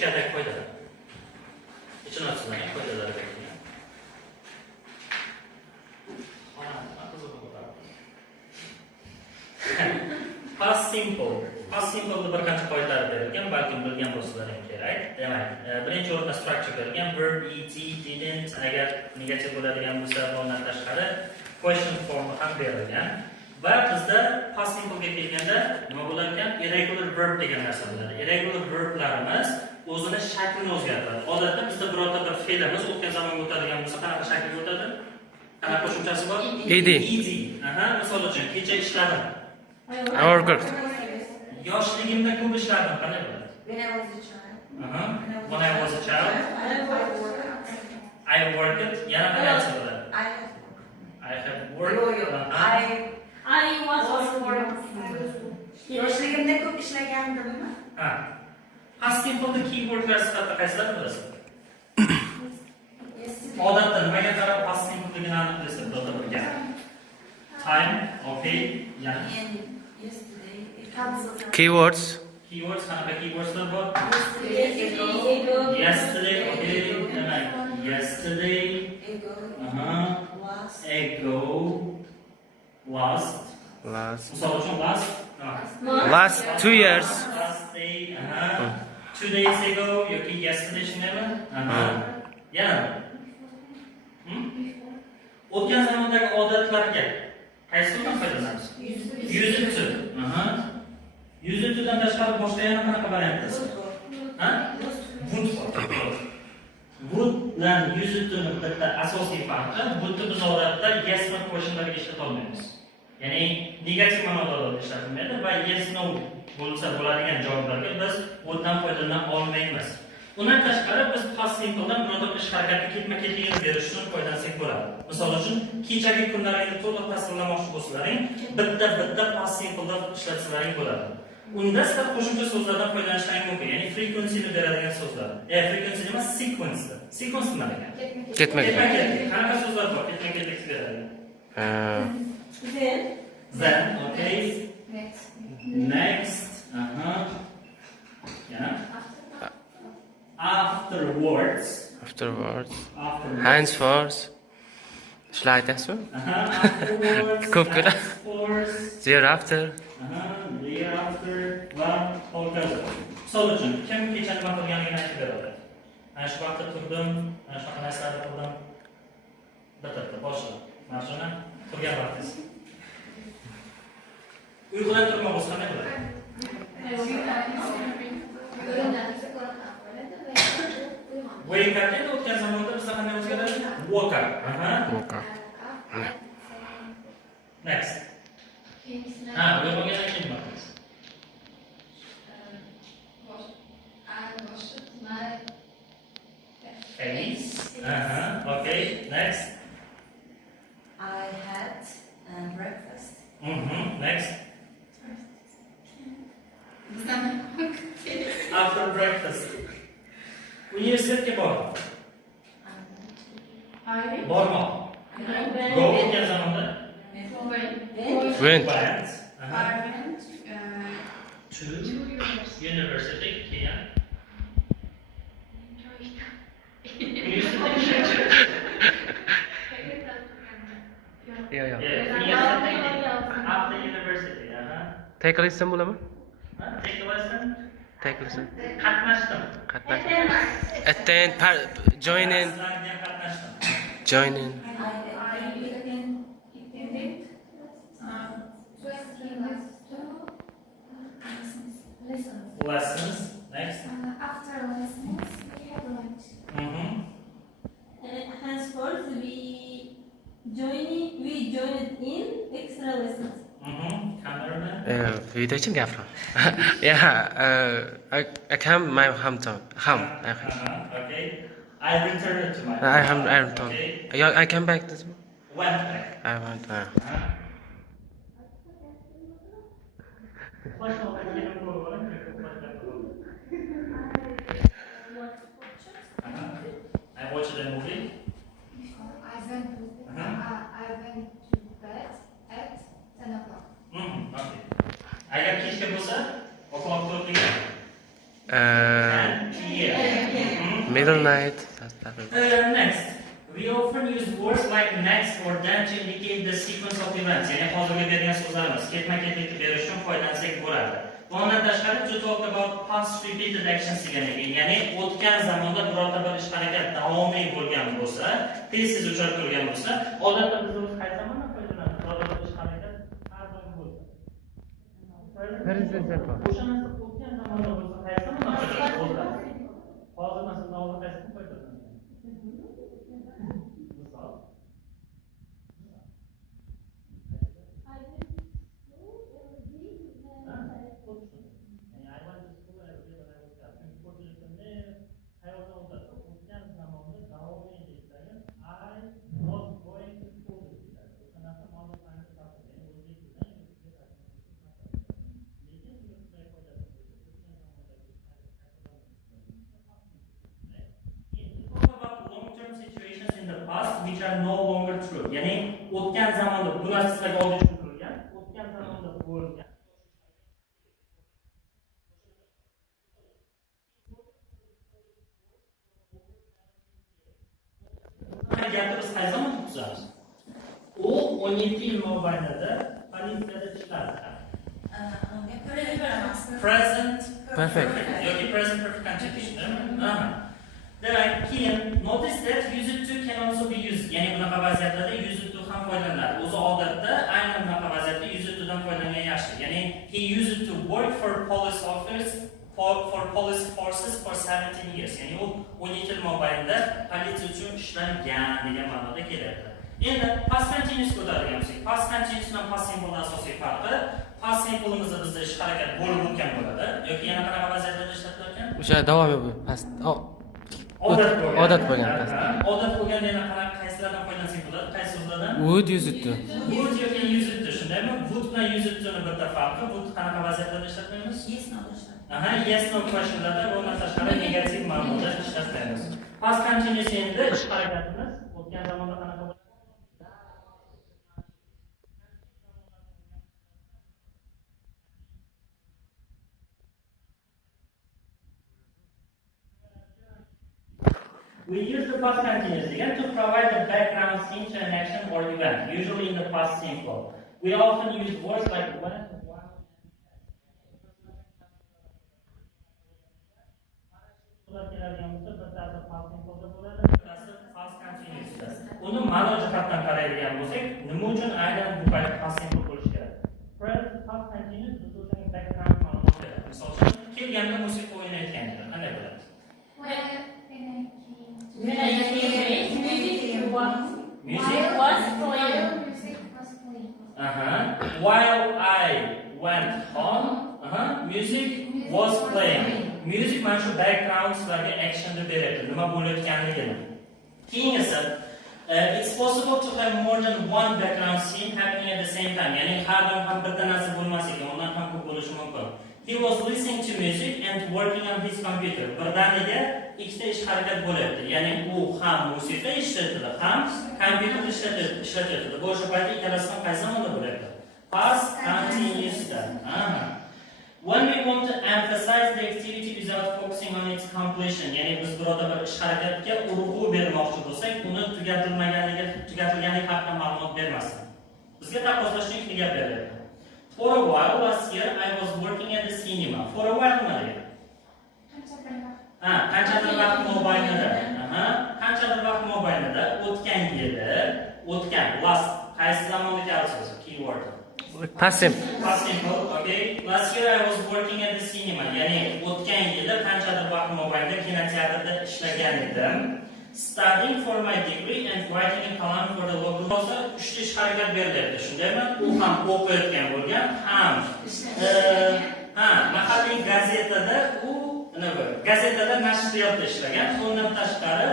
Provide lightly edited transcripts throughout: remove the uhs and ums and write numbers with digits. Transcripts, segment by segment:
ichkaridagi qoidalar. İçine atılan qoidalar bekliyor. Past simple. Past simple'da bir qancha qoidalar berilgan, balkim bilgan bo'lsalaring kerak. Demak, birinchi o'rinda structure berilgan, verb et, didn't, agar negativ bo'ladigan bo'lsa, bundan tashqari question form ham berilgan. Va bizda past simple ga kelganda nima bo'lar ekan? Irregular verb degan narsa bo'ladi. Irregular verblarimiz o'zini shaklini o'zgartiradi. Odatda bizda birorta bir fe'limiz o'tgan zamonga o'tadigan bo'lsa, qanaqa shaklga o'tadi? Qanaqa qo'shimchasi bor? Ed. Aha, misol uchun, kecha ishladim. I worked. Yoshligimda ko'p ishladim, qanday bo'ladi? When I was a child. Aha. When I was a child, I worked. Yana qanday aytsa bo'ladi? I have worked. I was yoshligimda ko'p ishlagandimmi? Ha. Past simple keywordlar sifatida qaysilar bilasizlar? Odatda nimaga qarab past simple degan aniqlaysiz? Birorta bir gap. Time, okay, yana. Yesterday. It comes with Keywords. Keywords, qanaqa keywordslar bor? yesterday, Yesterday, okay, demak, yesterday, ago, last. Misol uchun Last 2 years. Last day, 2 days ago yoki yesterday shundaymi? Yana. O'tgan zamondagi odatlarga qaysi usuldan foydalanamiz? Use to. Use to'dan tashqari boshqa yana qanaqa variantlar? Would bilan use to'ning bitta asosiy farqi, would biz odatda yes no questionlarga ishlata olmaymiz. Ya'ni negativ ma'nolarda ishlatilmaydi va yes no bo'lsa bo'ladigan javoblarga biz would dan foydalana olmaymiz. Undan tashqari biz past simple'dan birorta ish harakati ketma-ketligini berish uchun foydalansak bo'ladi. Misol uchun, kechagi kunlaringizni to'liq tasvirlamoqchi bo'lsalaring, bitta past simple'da ishlatsalaring bo'ladi. Unda sizlar qo'shimcha so'zlardan foydalanishlaring mumkin. Ya'ni frequency ni beradigan so'zlar. Frequency emas, sequence. Sequence nima degan? Ketma-ketlik. Qanaqa so'zlar bor? Ketma-ketlik beradigan. Then, okay. Next. Yeah. Afterwards. Henceforth. Shular aytasizmi? Ko'p ko'ra. Thereafter. Thereafter va hokazo. Misol uchun, kim kecha nima qilganligini aytib beradi. Ana shu vaqtda turdim, ana shunaqa narsalarni qildim. Bitta boshla. Mana shuni turgan vaqtingiz. Uyqudan turma bo'lsa qanday bo'ladi? Wake up deb o'tgan zamonda bizda qanday o'zgaradi? Woke up. Next. Uyquga keyin boramiz. Face. Okay. Next. I had breakfast. Next. After breakfast. Universitetga bor. Bormoq. Go o'tgan zamonda. Went. To university. Keyin. Yeah. After university. Take a listen bo'ladimi? Take a lesson. Qatnashdim. Attend, join in. Lessons. Next. After lessons, we have lunch. Henceforth, we joined in extra lessons. Cameraman. Videochim gapiram. Yeah, I come my hometown. Okay. I returned to my hometown. I come back this month. Went back. I went. I watched a movie. I went to bed at 10 o'clock. Okay. Agar kechga bo'lsa, o'qimoq to'g'ri. 10 p.m. Middle night. Next, we often use words like next or then to indicate the sequence of events. Ya'ni hozirgi bergan so'zlarimiz ketma-ket aytib berish uchun foydalansak bo'ladi. Bundan tashqari to talk about past repeated actions deganligi, ya'ni o'tgan zamonda birorta bir ish harakat davomiy bo'lgan bo'lsa, tez uchrab turgan bo'lsa, odatda biz o'z qaysi zamonda foydalanamiz? Birorta bir ish harakat har doim bo'lsa. Present simple. O'sha narsa o'tgan zamonda bo'lsa, qaysi zamonda foydalanamiz? Hozir masalan hozir qaysi foydalanamiz? Misol which are no longer true. Ya'ni o'tgan zamonda bu narsa sizlarga oldin tushuntirilgan, o'tgan zamonda bo'lgan. Gapni biz qaysi zamonda tuzamiz? U 17 yil mobaynida politsiyada ishlardi. Present Perfect. yoki present perfect continuous. Demak, keyin notice that used to can also be used. Ya'ni bunaqa vaziyatlarda used to ham foydalanadi. O'zi odatda aynan bunaqa vaziyatda used to dan foydalangan yaxshi. Ya'ni he used to work for police office for police forces for 17 years. Ya'ni u 17 yil mobaynida politsiya uchun ishlagan degan ma'noda keladi. Endi past continuous ko'targan bo'lsak, past continuous bilan past simple asosiy farqi, past simple'imizda bizda ish harakat bo'lib o'tgan bo'ladi yoki yana qanaqa vaziyatlarda ishlatilayotgan? O'sha davomiy bu past. Odat bo'lgan. Odat bo'lgan past. Odat bo'lganda yana qanaqa qaysilardan foydalansak bo'ladi? Qaysi so'zlardan? Would use it to. Would yoki use it to, shundaymi? Would bilan use it to'ni bitta farqi. Would qanaqa vaziyatlarda ishlatmaymiz? Yes, no, ishlatmaymiz. Aha, yes no questionlarda bundan tashqari negativ ma'noda ishlatmaymiz. Past continuous endi ish harakatimiz o'tgan zamonda qanaqa bo'ladi? We use the past continuous again to provide the background scene to an action or event, usually in the past simple. We often use words like when, while. Uni ma'no jihatdan qaraydigan bo'lsak, nima uchun aynan bu payt past simple bo'lishi kerak? Present past continuous biz o'zing background ma'lumot beradi. Misol uchun kelganda musiqa o'ynayotganda qanday bo'ladi? When I came, music was playing. While I went home, music was playing. Music mana shu background sizlarga actionni beradi. Nima bo'layotganligini. Keyin esa it's possible to have more than one background scene happening at the same time. Ya'ni har doim ham bitta narsa bo'lmasligi, undan ham ko'p bo'lishi mumkin. He was listening to music and working on his computer. Birdaniga ikkita ish harakat bo'lyapti. Ya'ni u ham musiqa ishlatadi, ham kompyuter ishlatadi. Bu o'sha paytda ikkalasi ham qaysi zamonda bo'lyapti? Past continuous. When we want to emphasize the activity without focusing on its completion, ya'ni biz birorta bir ish harakatga urg'u bermoqchi bo'lsak, uni tugatilganlik haqida ma'lumot bermasdan. Bizga taqqoslash uchun ikkita gap beriladi. For a while last year I was working at the cinema. For a while nima deydi? Qanchadir vaqt mobaynida. Qanchadir vaqt mobaynida o'tgan yili, o'tgan last qaysi zamonni keltirasiz? Keyword. Past simple. Past simple, okay. Last year I was working at the cinema. Ya'ni o'tgan yili qanchadir vaqt mobaynida kinoteatrda ishlagan edim. Studying for my degree and writing a column for the local. Bo'lsa, uchta ish harakat berilyapti, shundaymi? U ham o'qiyotgan bo'lgan, ham mahalliy gazetada gazetada nashriyotda ishlagan, undan tashqari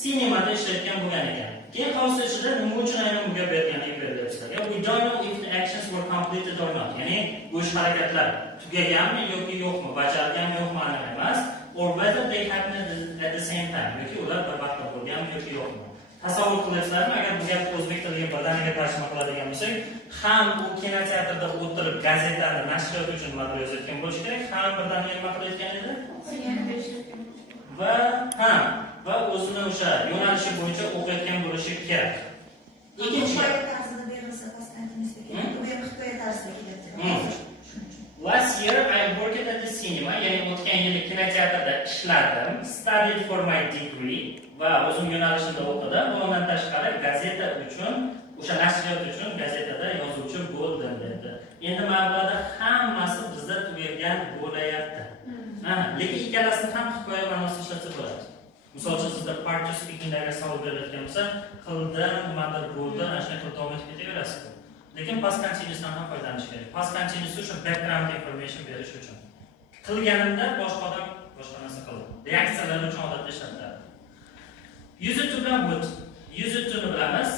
sinemada ishlayotgan bo'lgan ekan. Keyin qolsa nima uchun aynan bunga berganligi beriladi. We don't know if the actions were completed or not. Ya'ni bu ish harakatlar tugaganmi yoki yo'qmi, bajarilganmi yo'qmi aniq emas. Or whether they happened at the same time. Yoki ular bir vaqtda bo'lganmi yoki yo'qmi. Tasavvur qilasizlarmi, agar bu gapni o'zbek tiliga birdaniga tarjima qiladigan bo'lsak, ham u kinoteatrda o'tirib gazetani nashriyot uchun nima yozayotgan bo'lishi kerak, ham birdaniga nima qilayotgan edi? Va Ha, va o'zini o'sha yo'nalishi bo'yicha o'qiyotgan bo'lishi kerak. Ikkinchi gap. Hikoya tarzida berilsa past continuous'da keladi. Bu ham hikoya tarzida keladi. Last year I worked at the cinema, ya'ni o'tgan yili kinoteatrda ishladim, studied for my degree va o'zim yo'nalishimda o'qidim. Bundan tashqari gazeta uchun, o'sha nashriyot uchun gazetada yozuvchi bo'ldim dedi. Endi ma'lumotda hammasi bizda tugagan bo'layapti. Lekin ikkalasini ham hikoya ma'nosida ishlatsa bo'ladi. Misol uchun sizda part of speaking'dagi savol berilayotgan bo'lsa, qildim, nimadir bo'ldi, ana shunday qilib davom etib ketaverasiz. Lekin past continuous'dan ham foydalanish kerak. Past continuous o'sha background information berish uchun. Qilganimda boshqa odam boshqa narsa qildi. Reaksiyalar uchun odatda ishlatiladi. Use it to bilan would. Use it to ni bilamiz.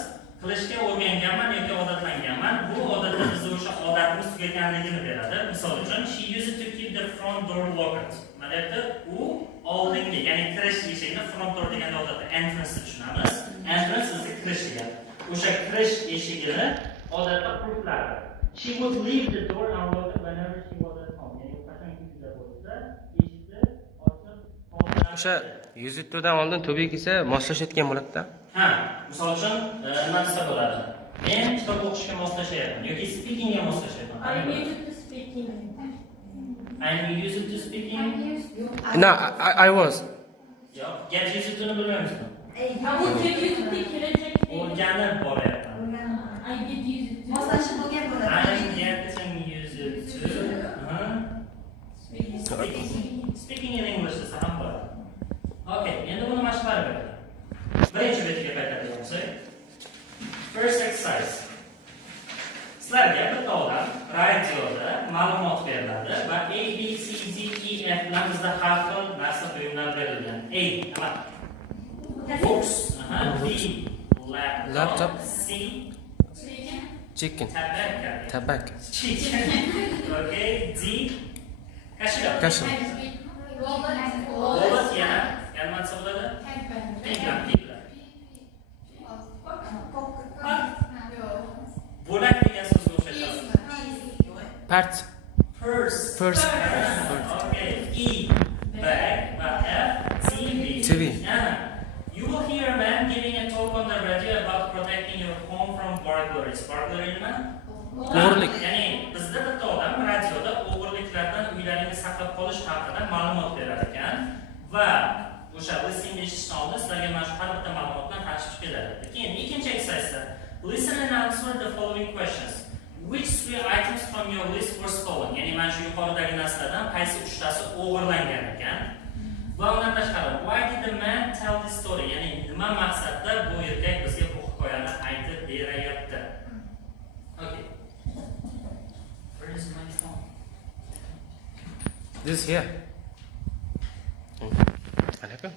Qilishga o'rganganman yoki odatlanganman. Bu odatda bizda o'sha odatimiz tugaganligini beradi. Misol uchun, she used it to keep the front door locked. Mana yerda u oldingi, ya'ni kirish eshigini front door deganda odatda entrance deb tushunamiz. Entrance bizda kirish degani. O'sha kirish eshigini odatda qulflardi. She would leave the door unlocked whenever she was at home. Ya'ni qachonki uyda bo'lsa, eshikni ochib qoldiradi. O'sha yuzitdan oldin to'biga kelsa moslashayotgan bo'ladi-da. Ha, misol uchun nima desa bo'ladi? Men kitob o'qishga moslashyapman yoki speakingga moslashyapman. I'm used to speaking. I'm used to speaking. No, I was. Yo'q, get used to ni bilmaymizmi? I would get used to kelajak. O'rganib boryapman. I get used to Moslashib bo'lgan bo'ladi. I'm getting used to speaking in English desa ham bo'ladi. Okay, endi buni mashqlari beradi. Birinchi betiga qaytadigan bo'lsak, first exercise. Sizlarga bitta odam radioda ma'lumot beriladi va A, B, C, D, E, F bilan bizda har xil narsa buyumlar berilgan. A, nima? Books, B, laptop, C, Chicken. tobacco, Tabak. chicken, okay, D, cashier. Kashin. Wallet yana nima desa bo'ladi? Piglar. Bo'lak degan so'zni o'xshatadi. Part. Purse. Purse. Okay. E, bag, va F, TV. You will hear a man giving a talk on the radio about protecting your home from burglaries. Burglary nima? O'g'irlik. Ya'ni bizda bitta odam radioda o'g'irliklardan uylaringizni saqlab qolish haqida ma'lumot berar ekan va o'sha listening eshitishdan oldin sizlarga mana shu har bitta ma'lumot bilan tanishib keladi. Keyin ikkinchi exercise. Listen and answer the following questions. Which three items from your list were stolen? Ya'ni mana shu yuqoridagi narsalardan qaysi uchtasi o'g'irlangan ekan? Va undan tashqari, why did the man tell this story? Ya'ni nima maqsadda bu erkak bizga bu hikoyani aytib berayapti? Okay. Where is my phone? This here. Alaykum.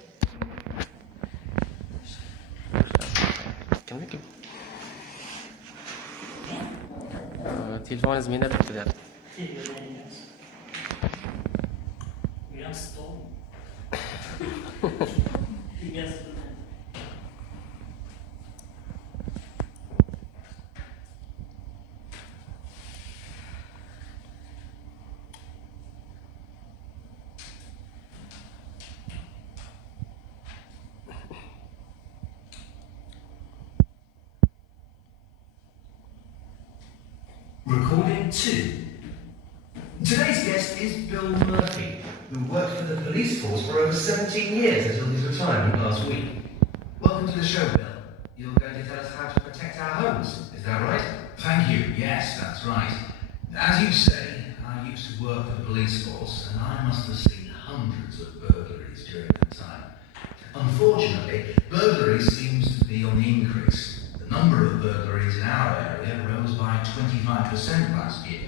Kimniki? Telefoningiz menda turibdi dedi. We are stolen. Yes. Recording 2. Today's guest is Bill Murphy, who worked for the police force for over 17 years until his retirement last week. Welcome to the show, Bill. You're going to tell us how to protect our homes, is that right? Thank you. Yes, that's right. As you say, I used to work for the police force, and I must have seen hundreds of burglaries during that time. Unfortunately, burglaries seems to be on the increase. The number of burglaries in our area rose by 25% last year.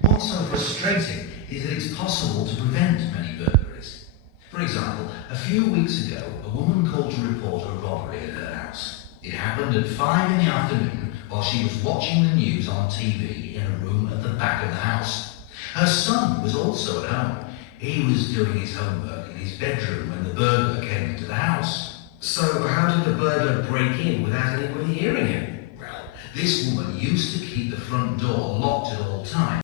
What's so frustrating is that it's possible to prevent many burglaries. For example, a few weeks ago, a woman called to report a robbery at her house. It happened at 5 in the afternoon while she was watching the news on TV in a room at the back of the house. Her son was also at home. He was doing his homework in his bedroom when the burglar came into the house. So how did the burglar break in without anybody hearing him? Well, this woman used to keep the front door locked at all times.